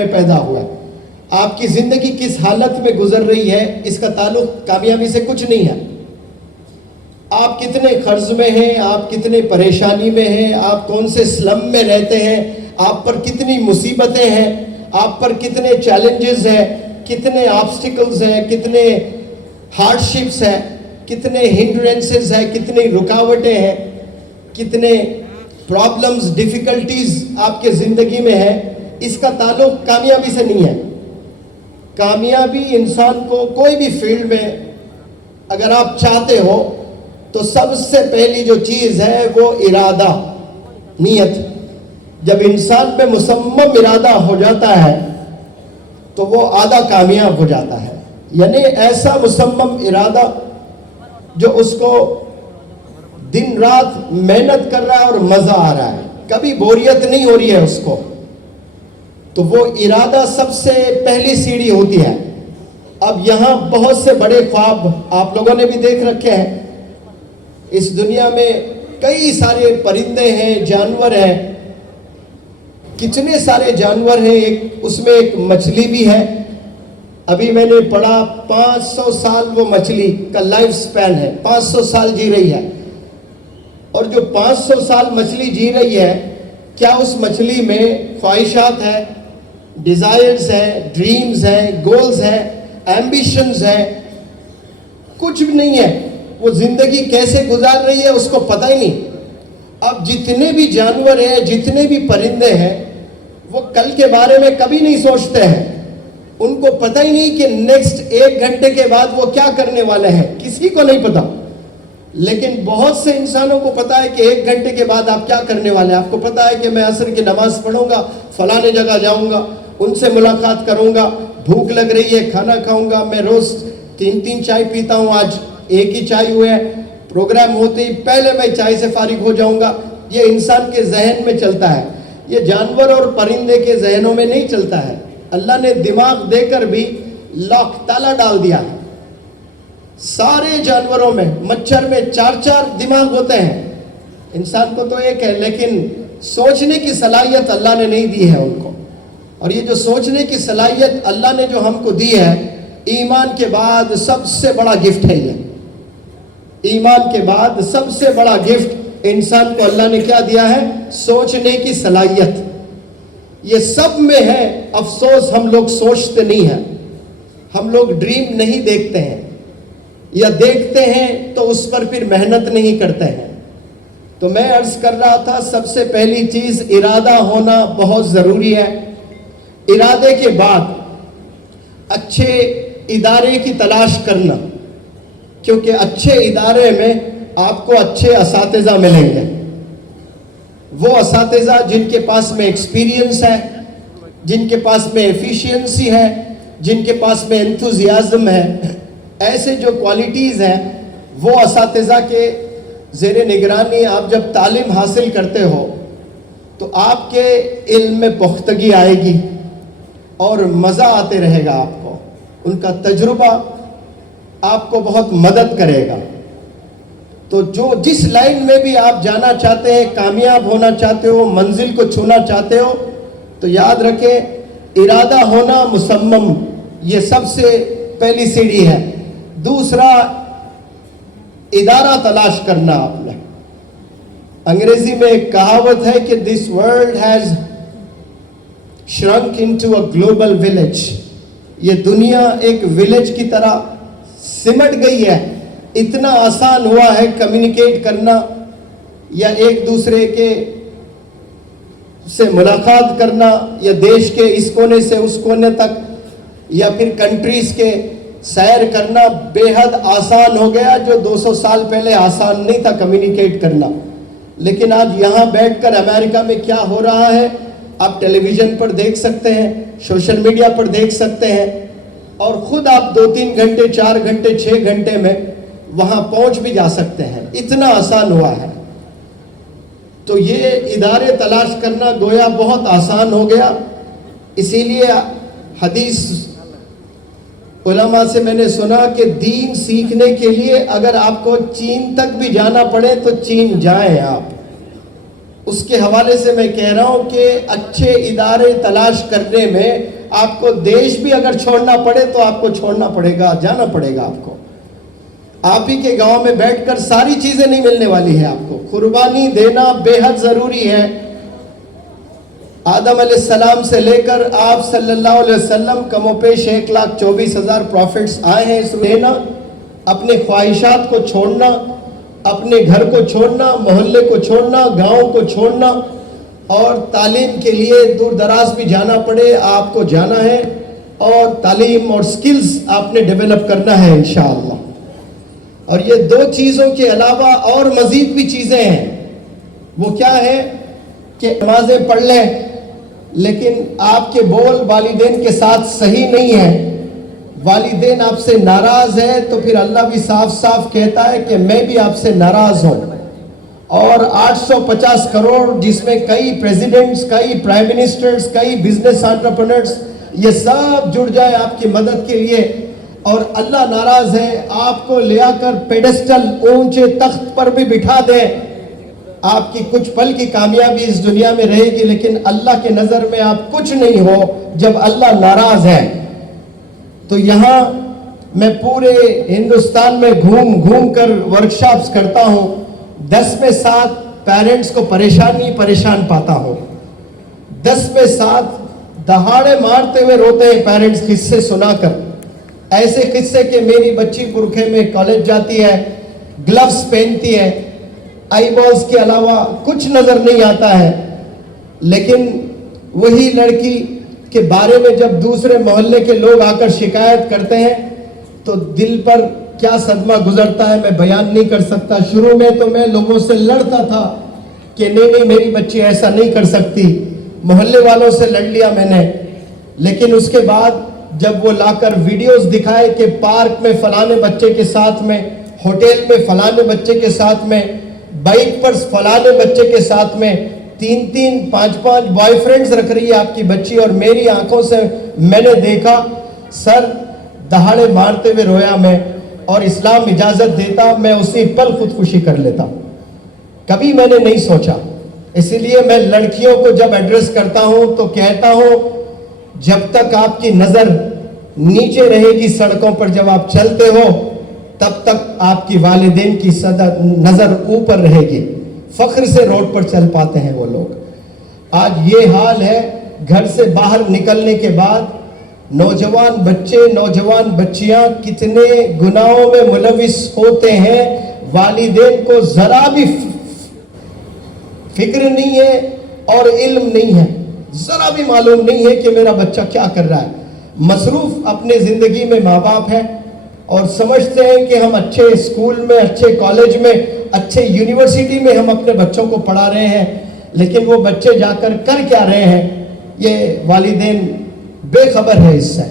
میں پیدا ہوا ہے. آپ کی زندگی کس حالت میں گزر رہی ہے اس کا تعلق کامیابی سے کچھ نہیں ہے. آپ کتنے قرض میں ہیں, آپ کتنے پریشانی میں ہیں, آپ کون سے سلم میں رہتے ہیں, آپ پر کتنی مصیبتیں ہیں, آپ پر کتنے چیلنجز ہیں, کتنے آبسٹیکلز ہیں, کتنے ہارڈشپس ہیں, کتنے ہنڈرنسز ہیں, کتنی رکاوٹیں ہیں, کتنے پرابلمز, ڈیفیکلٹیز آپ کے زندگی میں ہیں, اس کا تعلق کامیابی سے نہیں ہے. کامیابی انسان کو کوئی بھی فیلڈ میں اگر آپ چاہتے ہو تو سب سے پہلی جو چیز ہے وہ ارادہ, نیت. جب انسان میں مصمم ارادہ ہو جاتا ہے تو وہ آدھا کامیاب ہو جاتا ہے. یعنی ایسا مصمم ارادہ جو اس کو دن رات محنت کر رہا ہے اور مزہ آ رہا ہے, کبھی بوریت نہیں ہو رہی ہے اس کو, تو وہ ارادہ سب سے پہلی سیڑھی ہوتی ہے. اب یہاں بہت سے بڑے خواب آپ لوگوں نے بھی دیکھ رکھے ہیں. اس دنیا میں کئی سارے پرندے ہیں, جانور ہیں, کتنے سارے جانور ہیں. اس میں ایک مچھلی بھی ہے. ابھی میں نے پڑھا 500 سال وہ مچھلی کا لائف سپین ہے, 500 سال جی رہی ہے. اور جو 500 سال مچھلی جی رہی ہے, کیا اس مچھلی میں خواہشات ہیں, ڈیزائرز ہیں, ڈریمز ہیں, گولز ہیں, ایمبیشنز ہیں؟ کچھ بھی نہیں ہے. وہ زندگی کیسے گزار رہی ہے اس کو پتہ ہی نہیں. اب جتنے بھی جانور ہیں, جتنے بھی پرندے ہیں, وہ کل کے بارے میں کبھی نہیں سوچتے ہیں. ان کو پتہ ہی نہیں کہ نیکسٹ 1 گھنٹے کے بعد وہ کیا کرنے والے ہیں, کسی کو نہیں پتا. لیکن بہت سے انسانوں کو پتا ہے کہ 1 گھنٹے کے بعد آپ کیا کرنے والے ہیں. آپ کو پتا ہے کہ میں عصر کی نماز پڑھوں گا, فلانے جگہ جاؤں گا, ان سے ملاقات کروں گا, بھوک لگ رہی ہے کھانا کھاؤں گا. میں روز 3 چائے پیتا ہوں, آج 1 ہی چائے ہوئے ہے. پروگرام ہوتے ہی پہلے میں چائے سے فارغ ہو جاؤں گا. یہ انسان کے ذہن میں چلتا ہے, یہ جانور اور پرندے کے ذہنوں میں نہیں چلتا ہے. اللہ نے دماغ دے کر بھی لاک تالا ڈال دیا ہے. سارے جانوروں میں, مچھر میں 4 دماغ ہوتے ہیں, انسان کو تو ایک ہے, لیکن سوچنے کی صلاحیت اللہ نے نہیں دی ہے ان کو. اور یہ جو سوچنے کی صلاحیت اللہ نے جو ہم کو دی ہے, ایمان کے بعد سب سے بڑا گفٹ ہے. یہ ایمان کے بعد سب سے بڑا گفٹ انسان کو اللہ نے کیا دیا ہے؟ سوچنے کی صلاحیت. یہ سب میں ہے. افسوس ہم لوگ سوچتے نہیں ہیں, ہم لوگ ڈریم نہیں دیکھتے ہیں, یا دیکھتے ہیں تو اس پر پھر محنت نہیں کرتے ہیں. تو میں عرض کر رہا تھا, سب سے پہلی چیز ارادہ ہونا بہت ضروری ہے. ارادے کے بعد اچھے ادارے کی تلاش کرنا, کیونکہ اچھے ادارے میں آپ کو اچھے اساتذہ ملیں گے. وہ اساتذہ جن کے پاس میں ایکسپیرینس ہے, جن کے پاس میں ایفیشینسی ہے, جن کے پاس میں انتھوزیازم ہے, ایسے جو کوالٹیز ہیں, وہ اساتذہ کے زیر نگرانی آپ جب تعلیم حاصل کرتے ہو تو آپ کے علم میں پختگی آئے گی اور مزہ آتے رہے گا آپ کو. ان کا تجربہ آپ کو بہت مدد کرے گا. تو جس لائن میں بھی آپ جانا چاہتے ہیں, کامیاب ہونا چاہتے ہو, منزل کو چھونا چاہتے ہو, تو یاد رکھیں ارادہ ہونا مصمم, یہ سب سے پہلی سیڑھی ہے. دوسرا, ادارہ تلاش کرنا. آپ نے انگریزی میں ایک کہاوت ہے کہ this world has shrink into a global village. یہ دنیا ایک ولیج کی طرح سمٹ گئی ہے. اتنا آسان ہوا ہے کمیونیکیٹ کرنا, یا ایک دوسرے کے سے ملاقات کرنا, یا دیش کے اس کونے سے اس کونے تک, یا پھر کنٹریز کے سیر کرنا بے حد آسان ہو گیا, جو 200 سال پہلے آسان نہیں تھا کمیونیکیٹ کرنا. لیکن آج یہاں بیٹھ کر امریکہ میں کیا ہو رہا ہے آپ ٹیلی ویژن پر دیکھ سکتے ہیں, سوشل میڈیا پر دیکھ سکتے ہیں, اور خود آپ 2-3 گھنٹے 4 گھنٹے 6 گھنٹے میں وہاں پہنچ بھی جا سکتے ہیں. اتنا آسان ہوا ہے. تو یہ ادارے تلاش کرنا گویا بہت آسان ہو گیا. اسی لیے حدیث علماء سے میں نے سنا کہ دین سیکھنے کے لیے اگر آپ کو چین تک بھی جانا پڑے تو چین جائیں آپ. اس کے حوالے سے میں کہہ رہا ہوں کہ اچھے ادارے تلاش کرنے میں آپ کو دیش بھی اگر چھوڑنا پڑے تو آپ کو چھوڑنا پڑے گا، جانا پڑے گا آپ کو. آپ ہی کے گاؤں میں بیٹھ کر ساری چیزیں نہیں ملنے والی ہے آپ کو. قربانی دینا بے حد ضروری ہے. آدم علیہ السلام سے لے کر آپ صلی اللہ علیہ وسلم کم و پیش 1,24,000 پروفٹس آئے ہیں. اس میں نا اپنے خواہشات کو چھوڑنا، اپنے گھر کو چھوڑنا، محلے کو چھوڑنا، گاؤں کو چھوڑنا، اور تعلیم کے لیے دور دراز بھی جانا پڑے آپ کو جانا ہے، اور تعلیم اور سکلز آپ نے ڈیولپ کرنا ہے انشاءاللہ. اور یہ دو چیزوں کے علاوہ اور مزید بھی چیزیں ہیں. وہ کیا ہے کہ نمازیں پڑھ لیں لیکن آپ کے بول والدین کے ساتھ صحیح نہیں ہیں، والدین آپ سے ناراض ہے تو پھر اللہ بھی صاف صاف کہتا ہے کہ میں بھی آپ سے ناراض ہوں. اور 850 کروڑ جس میں کئی پریزیڈنٹس، کئی پرائم منسٹرز، کئی بزنس انٹرپرنرز، یہ سب جڑ جائے آپ کی مدد کے لیے، اور اللہ ناراض ہے، آپ کو لے آ کر پیڈسٹل اونچے تخت پر بھی بٹھا دیں، آپ کی کچھ پل کی کامیابی اس دنیا میں رہے گی لیکن اللہ کی نظر میں آپ کچھ نہیں ہو جب اللہ ناراض ہے. تو یہاں میں پورے ہندوستان میں گھوم گھوم کر ورکشاپس کرتا ہوں. 10 میں 7 پیرنٹس کو پریشان پاتا ہوں. 10 میں 7 دہاڑے مارتے ہوئے روتے ہیں پیرنٹس قصے سنا کر. ایسے قصے کہ میری بچی برقعے میں کالج جاتی ہے، گلوز پہنتی ہے، آئی بالز کے علاوہ کچھ نظر نہیں آتا ہے، لیکن وہی لڑکی کے بارے میں جب دوسرے محلے کے لوگ آ کر شکایت کرتے ہیں تو دل پر کیا صدمہ گزرتا ہے میں بیان نہیں کر سکتا. شروع میں تو میں لوگوں سے لڑتا تھا کہ نہیں میری بچی ایسا نہیں کر سکتی، محلے والوں سے لڑ لیا میں نے. لیکن اس کے بعد جب وہ لا کر ویڈیوز دکھائے کہ پارک میں فلانے بچے کے ساتھ میں، ہوٹل میں فلانے بچے کے ساتھ میں، بائک پر فلانے بچے کے ساتھ میں 3 5 بوائے فرینڈز رکھ رہی ہے آپ کی بچی، اور میری آنکھوں سے میں نے دیکھا، سر دہاڑے مارتے ہوئے رویا میں. اور اسلام اجازت دیتا میں اسی پل خودکشی کر لیتا. کبھی میں نے نہیں سوچا. اسی لیے میں لڑکیوں کو جب ایڈریس کرتا ہوں تو کہتا ہوں جب تک آپ کی نظر نیچے رہے گی سڑکوں پر، جب آپ چلتے ہو تب تک آپ کی والدین کی نظر اوپر رہے گی. فخر سے روڈ پر چل پاتے ہیں وہ لوگ. آج یہ حال ہے، گھر سے باہر نکلنے کے بعد نوجوان بچے، نوجوان بچیاں کتنے گناہوں میں ملوث ہوتے ہیں. والدین کو ذرا بھی فکر نہیں ہے اور علم نہیں ہے، ذرا بھی معلوم نہیں ہے کہ میرا بچہ کیا کر رہا ہے. مصروف اپنے زندگی میں ماں باپ ہیں اور سمجھتے ہیں کہ ہم اچھے اسکول میں، اچھے کالج میں، اچھے یونیورسٹی میں ہم اپنے بچوں کو پڑھا رہے ہیں، لیکن وہ بچے جا کر کیا رہے ہیں یہ والدین بے خبر ہے اس سے.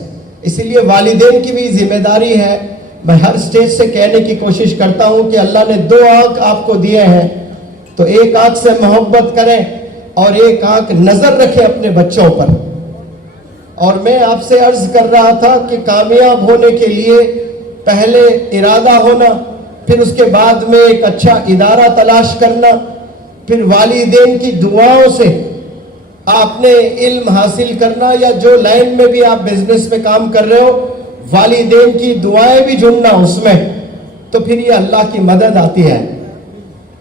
اسی لیے والدین کی بھی ذمہ داری ہے. میں ہر سٹیج سے کہنے کی کوشش کرتا ہوں کہ اللہ نے 2 آنکھ آپ کو دیے ہیں تو ایک آنکھ سے محبت کریں اور ایک آنکھ نظر رکھیں اپنے بچوں پر. اور میں آپ سے عرض کر رہا تھا کہ کامیاب ہونے کے لیے پہلے ارادہ ہونا، پھر اس کے بعد میں ایک اچھا ادارہ تلاش کرنا، پھر والدین کی دعاؤں سے آپ نے علم حاصل کرنا، یا جو لائن میں بھی آپ بزنس میں کام کر رہے ہو والدین کی دعائیں بھی جڑنا اس میں، تو پھر یہ اللہ کی مدد آتی ہے.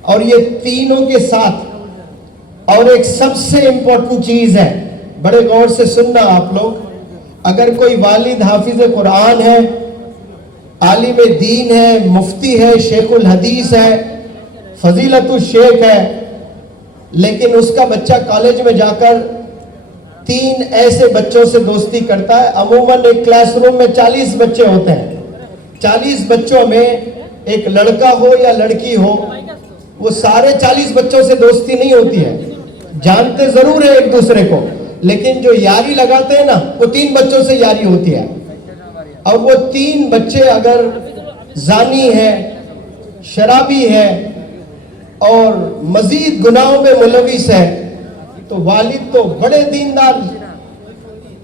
اور یہ تینوں کے ساتھ اور ایک سب سے امپورٹنٹ چیز ہے، بڑے غور سے سننا آپ لوگ. اگر کوئی والد حافظ قرآن ہے، عالم دین ہے، مفتی ہے، شیخ الحدیث ہے، فضیلت الشیخ ہے، لیکن اس کا بچہ کالج میں جا کر 3 ایسے بچوں سے دوستی کرتا ہے. عموماً ایک کلاس روم میں 40 بچے ہوتے ہیں، 40 بچوں میں ایک لڑکا ہو یا لڑکی ہو، وہ سارے 40 بچوں سے دوستی نہیں ہوتی ہے. جانتے ضرور ہیں ایک دوسرے کو، لیکن جو یاری لگاتے ہیں نا وہ 3 بچوں سے یاری ہوتی ہے. اور وہ 3 بچے اگر زانی ہے، شرابی ہے اور مزید گناہوں میں ملوث ہے تو والد تو بڑے دیندار.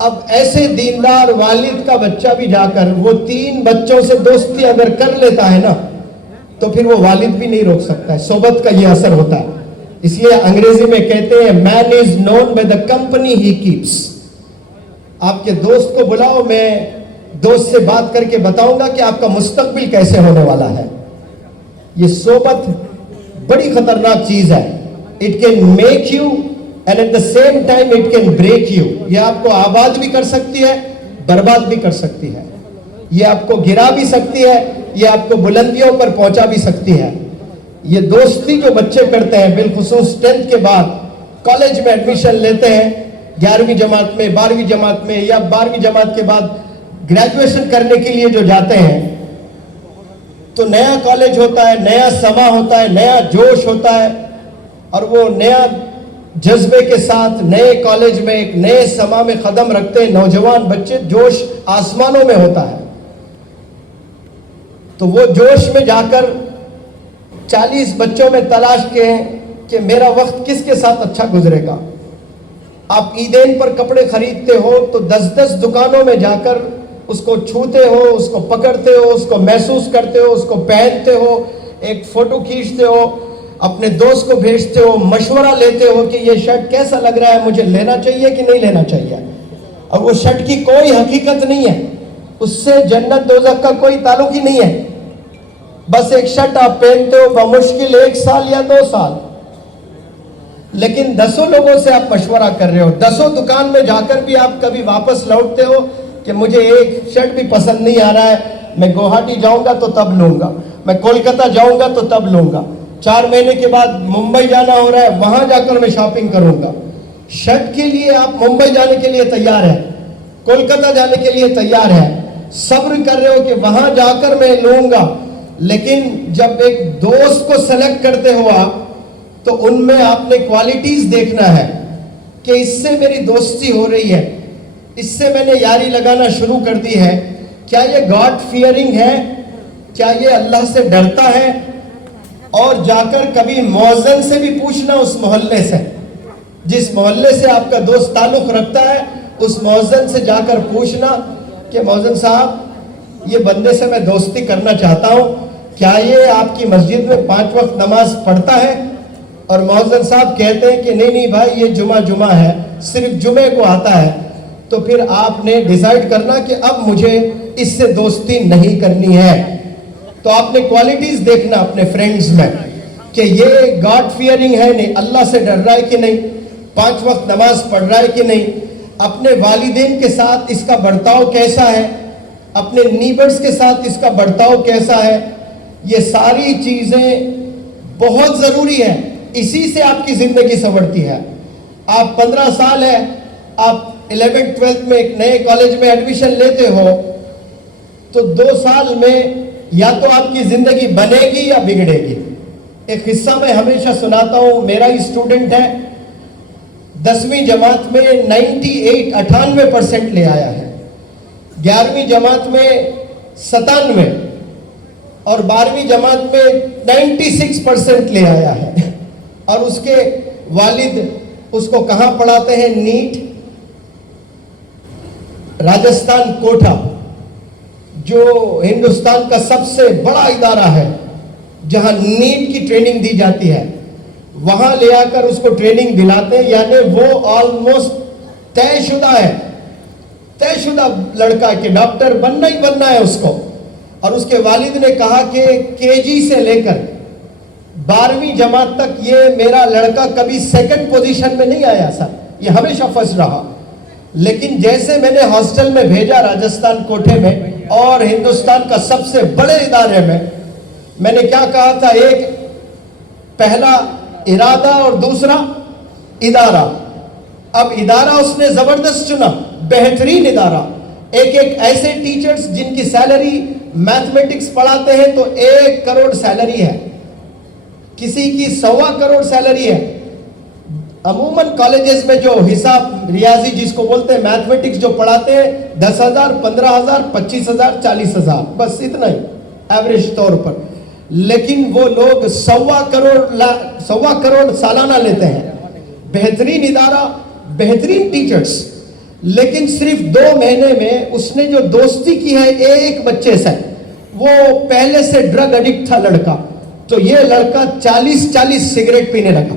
اب ایسے دیندار والد کا بچہ بھی جا کر وہ 3 بچوں سے دوستی اگر کر لیتا ہے نا تو پھر وہ والد بھی نہیں روک سکتا ہے. صحبت کا یہ اثر ہوتا ہے. اس لیے انگریزی میں کہتے ہیں man is known by the company he keeps. آپ کے دوست کو بلاؤ, میں دوست سے بات کر کے بتاؤں گا کہ آپ کا مستقبل کیسے ہونے والا ہے. یہ صحبت بڑی خطرناک چیز ہے. It can make you and at the same time it can break you. یہ آپ کو آباد بھی کر سکتی ہے, برباد بھی کر سکتی ہے. یہ آپ کو گرا بھی سکتی ہے, یہ آپ کو بلندیوں پر پہنچا بھی سکتی ہے. یہ دوستی جو بچے کرتے ہیں, بالخصوص 10th کے بعد کالج میں ایڈمیشن لیتے ہیں, 11ویں جماعت میں, 12ویں جماعت میں, یا 12ویں جماعت کے بعد گریجویشن کرنے کے لیے جو جاتے ہیں, تو نیا کالج ہوتا ہے, نیا سما ہوتا ہے, نیا جوش ہوتا ہے, اور وہ نیا جذبے کے ساتھ نئے کالج میں ایک نئے سما میں قدم رکھتے ہیں نوجوان بچے. جوش آسمانوں میں ہوتا ہے. تو وہ جوش میں جا کر 40 بچوں میں تلاش کے ہیں کہ میرا وقت کس کے ساتھ اچھا گزرے گا. آپ عیدین پر کپڑے خریدتے ہو تو 10 دکانوں میں جا کر اس کو چھوتے ہو, اس کو پکڑتے ہو, اس کو محسوس کرتے ہو, اس کو پہنتے ہو, ایک فوٹو کھینچتے ہو, اپنے دوست کو بھیجتے ہو, مشورہ لیتے ہو کہ یہ شرٹ کیسا لگ رہا ہے, مجھے لینا چاہیے کہ نہیں لینا چاہیے. اور وہ شرٹ کی کوئی حقیقت نہیں ہے, اس سے جنت دوزخ کا کوئی تعلق ہی نہیں ہے. بس ایک شرٹ آپ پہنتے ہو بمشکل 1 سال یا 2 سال, لیکن 10 لوگوں سے آپ مشورہ کر رہے ہو. 10 دکان میں جا کر بھی آپ کبھی واپس لوٹتے ہو کہ مجھے ایک شرٹ بھی پسند نہیں آ رہا ہے, میں گوہاٹی جاؤں گا تو تب لوں گا, میں کولکتہ جاؤں گا تو تب لوں گا, 4 مہینے کے بعد ممبئی جانا ہو رہا ہے, وہاں جا کر میں شاپنگ کروں گا. شرٹ کے لیے آپ ممبئی جانے کے لیے تیار ہیں, کولکتہ جانے کے لیے تیار ہیں, صبر کر رہے ہو کہ وہاں جا کر میں لوں گا. لیکن جب ایک دوست کو سلیکٹ کرتے ہو آپ, تو ان میں آپ نے کوالٹیز دیکھنا ہے کہ اس سے میری دوستی ہو رہی ہے, اس سے میں نے یاری لگانا شروع کر دی ہے, کیا یہ گاڈ فیئرنگ ہے, کیا یہ اللہ سے ڈرتا ہے. اور جا کر کبھی مؤذن سے بھی پوچھنا, اس محلے سے, جس محلے سے آپ کا دوست تعلق رکھتا ہے, اس مؤذن سے جا کر پوچھنا کہ مؤذن صاحب یہ بندے سے میں دوستی کرنا چاہتا ہوں, کیا یہ آپ کی مسجد میں 5 وقت نماز پڑھتا ہے. اور مؤذن صاحب کہتے ہیں کہ نہیں بھائی یہ جمعہ ہے, صرف جمعے کو آتا ہے. تو پھر آپ نے ڈیسائیڈ کرنا کہ اب مجھے اس سے دوستی نہیں کرنی ہے. تو آپ نے کوالٹیز دیکھنا اپنے فرینڈز میں کہ یہ گاڈ فیئرنگ ہے نہیں, اللہ سے ڈر رہا ہے کہ نہیں, 5 وقت نماز پڑھ رہا ہے کہ نہیں, اپنے والدین کے ساتھ اس کا برتاؤ کیسا ہے, اپنے نیبرز کے ساتھ اس کا برتاؤ کیسا ہے. یہ ساری چیزیں بہت ضروری ہیں, اسی سے آپ کی زندگی سنورتی ہے. آپ 15 سال ہے, آپ 11th-12th میں ایک نئے کالج میں ایڈمیشن لیتے ہو, تو 2 سال میں یا تو آپ کی زندگی بنے گی یا بگڑے گی. ایک قصہ میں ہمیشہ سناتا ہوں, میرا ہی اسٹوڈنٹ ہے, 10ویں جماعت میں 98% لے آیا ہے, 11ویں جماعت میں 97, اور 12ویں جماعت میں 96% لے آیا ہے. اور اس کے والد اس کو کہاں پڑھاتے ہیں, نیٹ, راجستھان کوٹا, جو ہندوستان کا سب سے بڑا ادارہ ہے جہاں نیٹ کی ٹریننگ دی جاتی ہے, وہاں لے آ کر اس کو ٹریننگ دلاتے ہیں. یعنی وہ آلموسٹ طے شدہ لڑکا کہ ڈاکٹر بننا ہی بننا ہے اس کو. اور اس کے والد نے کہا کہ KG سے لے کر 12ویں جماعت تک یہ میرا لڑکا کبھی 2nd پوزیشن میں نہیں آیا سر, یہ ہمیشہ فرسٹ رہا. لیکن جیسے میں نے ہاسٹل میں بھیجا راجستھان کوٹے میں, اور ہندوستان کا سب سے بڑے ادارے میں نے کیا کہا تھا, ایک پہلا ارادہ اور دوسرا ادارہ. اب ادارہ اس نے زبردست چنا, بہترین ادارہ, ایک ایسے ٹیچرز جن کی سیلری میتھمیٹکس پڑھاتے ہیں تو 1 کروڑ سیلری ہے, کسی کی 1.25 کروڑ سیلری ہے. عموماً کالجز میں جو حساب ریاضی جس کو بولتے ہیں میتھمیٹکس جو پڑھاتے ہیں 10,000, 15,000, 25,000, 40,000, بس اتنا ہی ایوریج طور پر. لیکن وہ لوگ 1.25 کروڑ سالانہ لیتے ہیں. بہترین ادارہ, بہترین ٹیچرز, لیکن صرف 2 مہینے میں اس نے جو دوستی کی ہے ایک بچے سے, وہ پہلے سے ڈرگ ایڈکٹ تھا لڑکا, تو یہ لڑکا 40 سگریٹ پینے لگا.